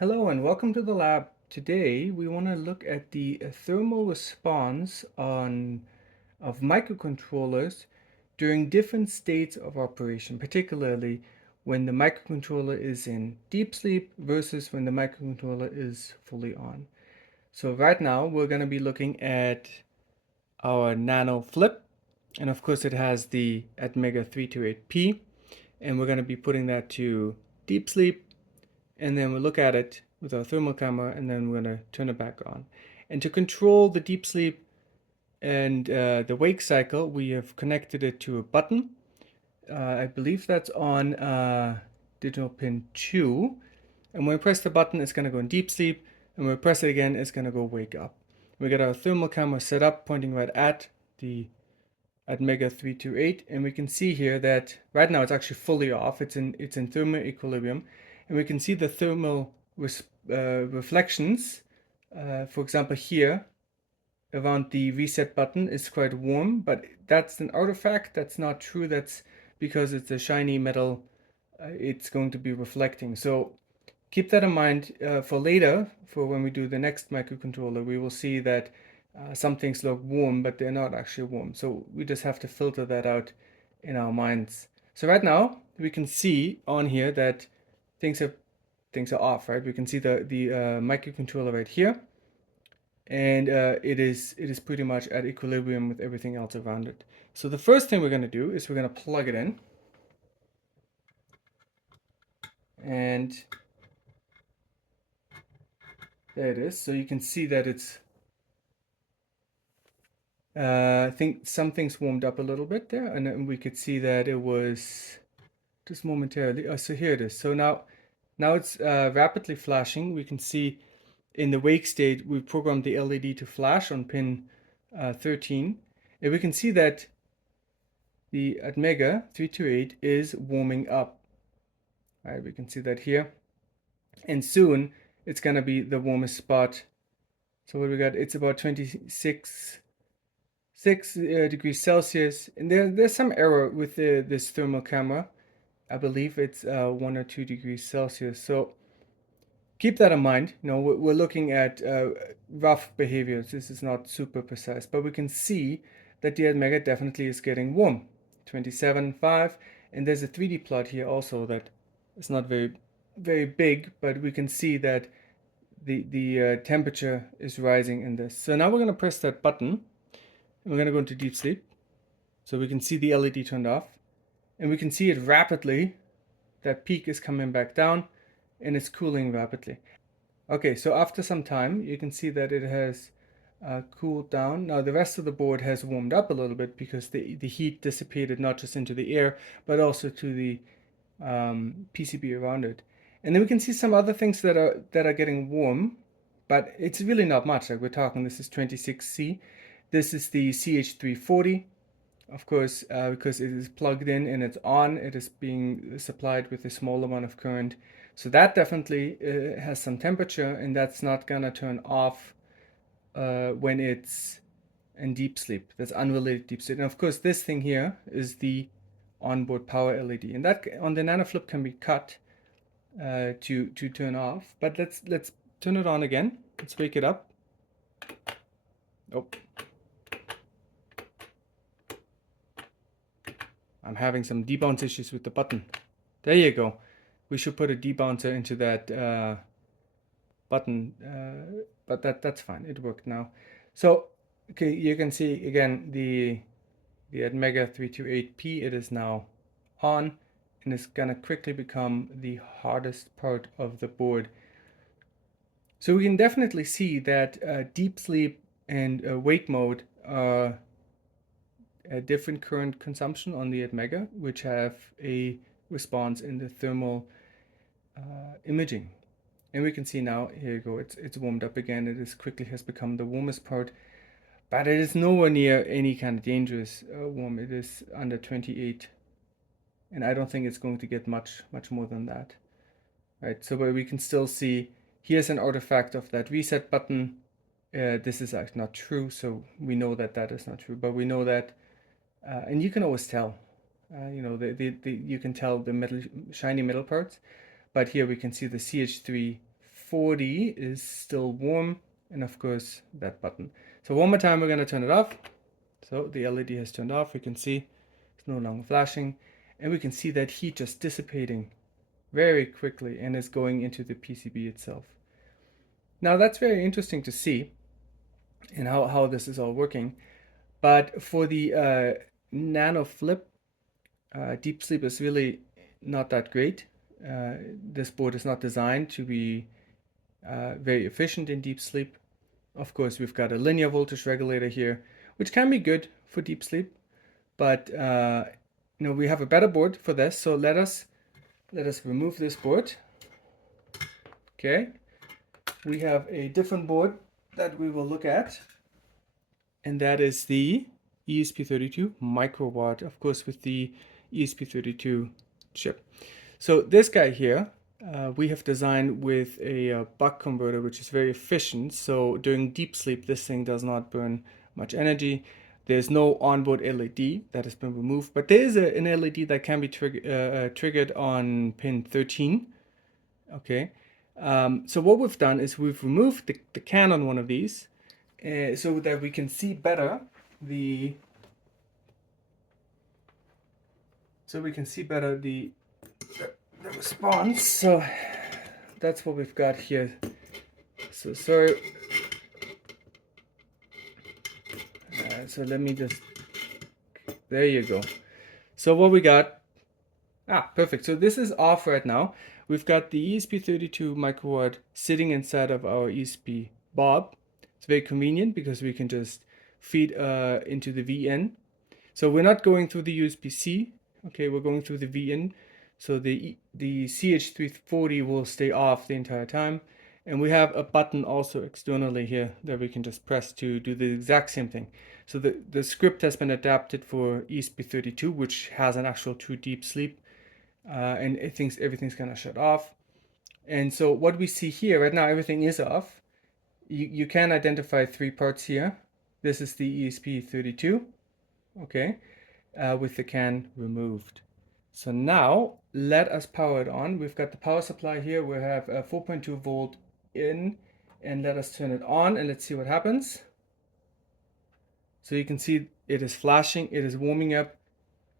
Hello and welcome to the lab. Today we want to look at the thermal response of microcontrollers during different states of operation, particularly when the microcontroller is in deep sleep versus when the microcontroller is fully on. So right now we're going to be looking at our Nano Flip, and of course it has the Atmega 328P, and we're going to be putting that to deep sleep, and then we'll look at it with our thermal camera, and then we're going to turn it back on. And to control the deep sleep and the wake cycle, we have connected it to a button. I believe that's on digital pin 2. And when we press the button, it's going to go in deep sleep. And when we press it again, it's going to go wake up. We got our thermal camera set up, pointing right at the Atmega 328, and we can see here that right now it's actually fully off. It's in thermal equilibrium, and we can see the thermal reflections. For example, here around the reset button is quite warm, but that's an artifact. That's not true. That's because it's a shiny metal. It's going to be reflecting. So keep that in mind for later, for when we do the next microcontroller. We will see that some things look warm, but they're not actually warm. So we just have to filter that out in our minds. So right now we can see on here that things are off, right? We can see the microcontroller right here, and it is pretty much at equilibrium with everything else around it. So the first thing we're going to do is we're going to plug it in, and there it is. So you can see that it's I think some things warmed up a little bit there, and then we could see that it was just momentarily. Oh, so here it is. So now it's rapidly flashing. We can see in the wake state, we programmed the LED to flash on pin 13. And we can see that the Atmega 328 is warming up. Right, we can see that here. And soon it's going to be the warmest spot. So what we got, it's about 26 degrees Celsius, and there's some error with this thermal camera. I believe it's 1 or 2 degrees Celsius. So keep that in mind. You know, we're looking at rough behaviors. This is not super precise, but we can see that the Atmega definitely is getting warm. 27.5, and there's a 3D plot here also that is not very big, but we can see that the temperature is rising in this. So now we're going to press that button. We're going to go into deep sleep. So we can see the LED turned off, and we can see it rapidly. That peak is coming back down, and it's cooling rapidly. Okay, so after some time, you can see that it has cooled down. Now the rest of the board has warmed up a little bit because the heat dissipated not just into the air, but also to the PCB around it. And then we can see some other things that are getting warm, but it's really not much. Like we're talking, this is 26C. This is the CH340, of course, because it is plugged in and it's on. It is being supplied with a small amount of current. So that definitely has some temperature, and that's not gonna turn off when it's in deep sleep. That's unrelated deep sleep. And of course, this thing here is the onboard power LED, and that on the Nano Flip can be cut to turn off. But let's turn it on again. Let's wake it up. Oh. I'm having some debounce issues with the button. There you go. We should put a debouncer into that button, but that's fine. It worked now. So, okay, you can see again the Atmega 328P. It is now on, and it's gonna quickly become the hardest part of the board. So we can definitely see that deep sleep and wake mode are a different current consumption on the Atmega, which have a response in the thermal imaging. And we can see now, here you go, it's warmed up again. It is quickly has become the warmest part, but it is nowhere near any kind of dangerous warm. It is under 28, and I don't think it's going to get much more than that. Right, so but we can still see, here's an artifact of that reset button. This is actually not true, so we know that that is not true, but we know that and you can always tell, you know, you can tell the metal, shiny metal parts, but here we can see the CH3 40 is still warm, and of course that button. So one more time we're going to turn it off. So the LED has turned off. We can see it's no longer flashing, and we can see that heat just dissipating very quickly and is going into the PCB itself. Now that's very interesting to see and how this is all working. But for the Nano Flip, deep sleep is really not that great. This board is not designed to be very efficient in deep sleep. Of course, we've got a linear voltage regulator here, which can be good for deep sleep, but we have a better board for this. So let us remove this board. Okay, we have a different board that we will look at, and that is the ESP32 microWatt, of course, with the ESP32 chip. So this guy here, we have designed with a buck converter, which is very efficient. So during deep sleep, this thing does not burn much energy. There's no onboard LED that has been removed, but there is an LED that can be triggered on pin 13. Okay, so what we've done is we've removed the can on one of these so that we can see better the response. So that's what we've got here. So sorry. So let me just, there you go. So what we got, perfect. So this is off right now. We've got the ESP32 microWatt sitting inside of our ESP BoB. It's very convenient because we can just feed into the VN. So we're not going through the USB-C. Okay, we're going through the VN. So the CH340 will stay off the entire time. And we have a button also externally here that we can just press to do the exact same thing. So the script has been adapted for ESP32, which has an actual true deep sleep. And it thinks everything's gonna shut off. And so what we see here right now, everything is off. You can identify 3 parts here. This is the ESP32, okay, with the can removed. So now let us power it on. We've got the power supply here. We have a 4.2 volt in, and let us turn it on and let's see what happens. So you can see it is flashing, it is warming up.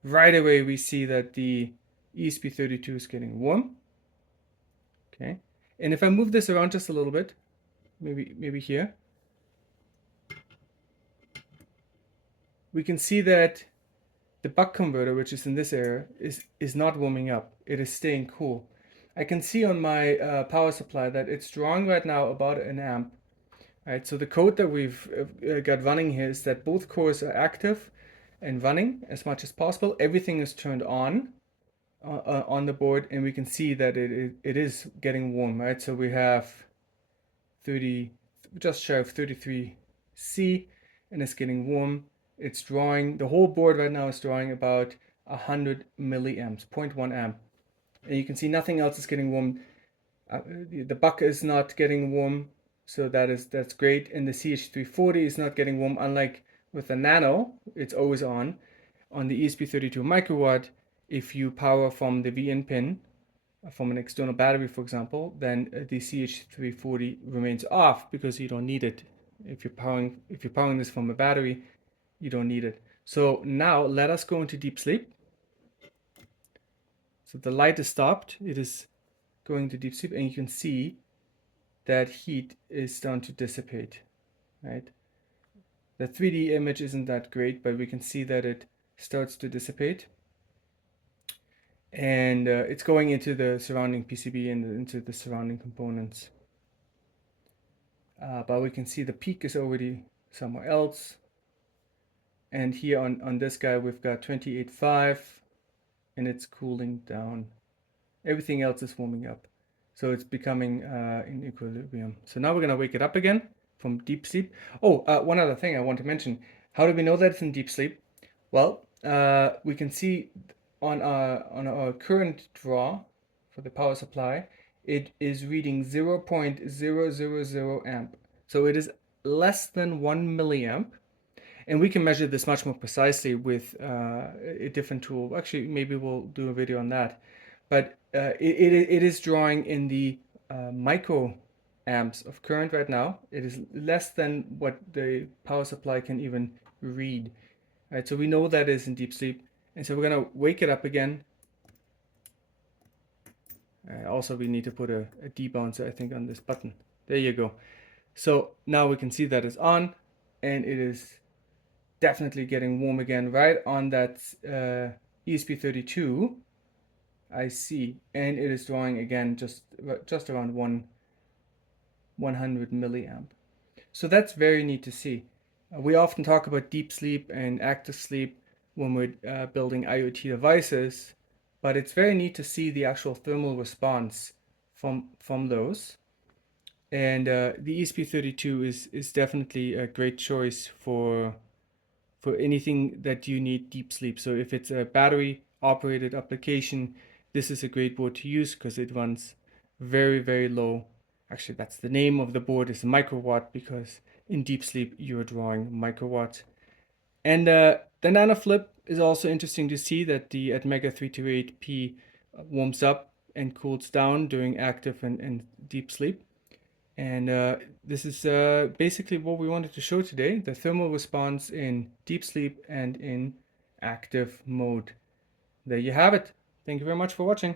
Right away we see that the ESP32 is getting warm. Okay, and if I move this around just a little bit, maybe here, we can see that the buck converter, which is in this area, is not warming up. It is staying cool. I can see on my power supply that it's drawing right now about an amp. Right, so the code that we've got running here is that both cores are active and running as much as possible. Everything is turned on the board, and we can see that it is getting warm. Right, so we have 30, just shy of 33 C, and it's getting warm. It's drawing, the whole board right now is drawing about 100 milliamps, 0.1 amp. And you can see nothing else is getting warm. The buck is not getting warm, so that's great. And the CH340 is not getting warm, unlike with the Nano, it's always on. On the ESP32 microWatt, if you power from the VN pin, from an external battery, for example, then the CH340 remains off because you don't need it. If you're powering this from a battery, you don't need it. So now let us go into deep sleep. So the light is stopped. It is going to deep sleep, and you can see that heat is starting to dissipate, right? The 3D image isn't that great, but we can see that it starts to dissipate. And it's going into the surrounding PCB and into the surrounding components. But we can see the peak is already somewhere else. And here on this guy, we've got 28.5, and it's cooling down. Everything else is warming up. So it's becoming in equilibrium. So now we're gonna wake it up again from deep sleep. Oh, one other thing I want to mention. How do we know that it's in deep sleep? Well, we can see on our current draw for the power supply, it is reading 0.000 amp. So it is less than 1 milliamp. And we can measure this much more precisely with a different tool. Actually, maybe we'll do a video on that. But it is drawing in the micro amps of current right now. It is less than what the power supply can even read. Right, so we know that is in deep sleep. And so we're going to wake it up again. Also, we need to put a debouncer, I think, on this button. There you go. So now we can see that it's on, and it is definitely getting warm again, right on that ESP32 I see, and it is drawing again just around 100 milliamp. So that's very neat to see. We often talk about deep sleep and active sleep when we're building IoT devices, but it's very neat to see the actual thermal response from those. And the ESP32 is definitely a great choice for anything that you need deep sleep. So if it's a battery operated application, this is a great board to use because it runs very, very low. Actually, that's the name of the board, is microWatt, because in deep sleep you're drawing microwatt. And the Nano Flip is also interesting to see that the Atmega 328P warms up and cools down during active and deep sleep. And this is basically what we wanted to show today, the thermal response in deep sleep and in active mode. There you have it. Thank you very much for watching.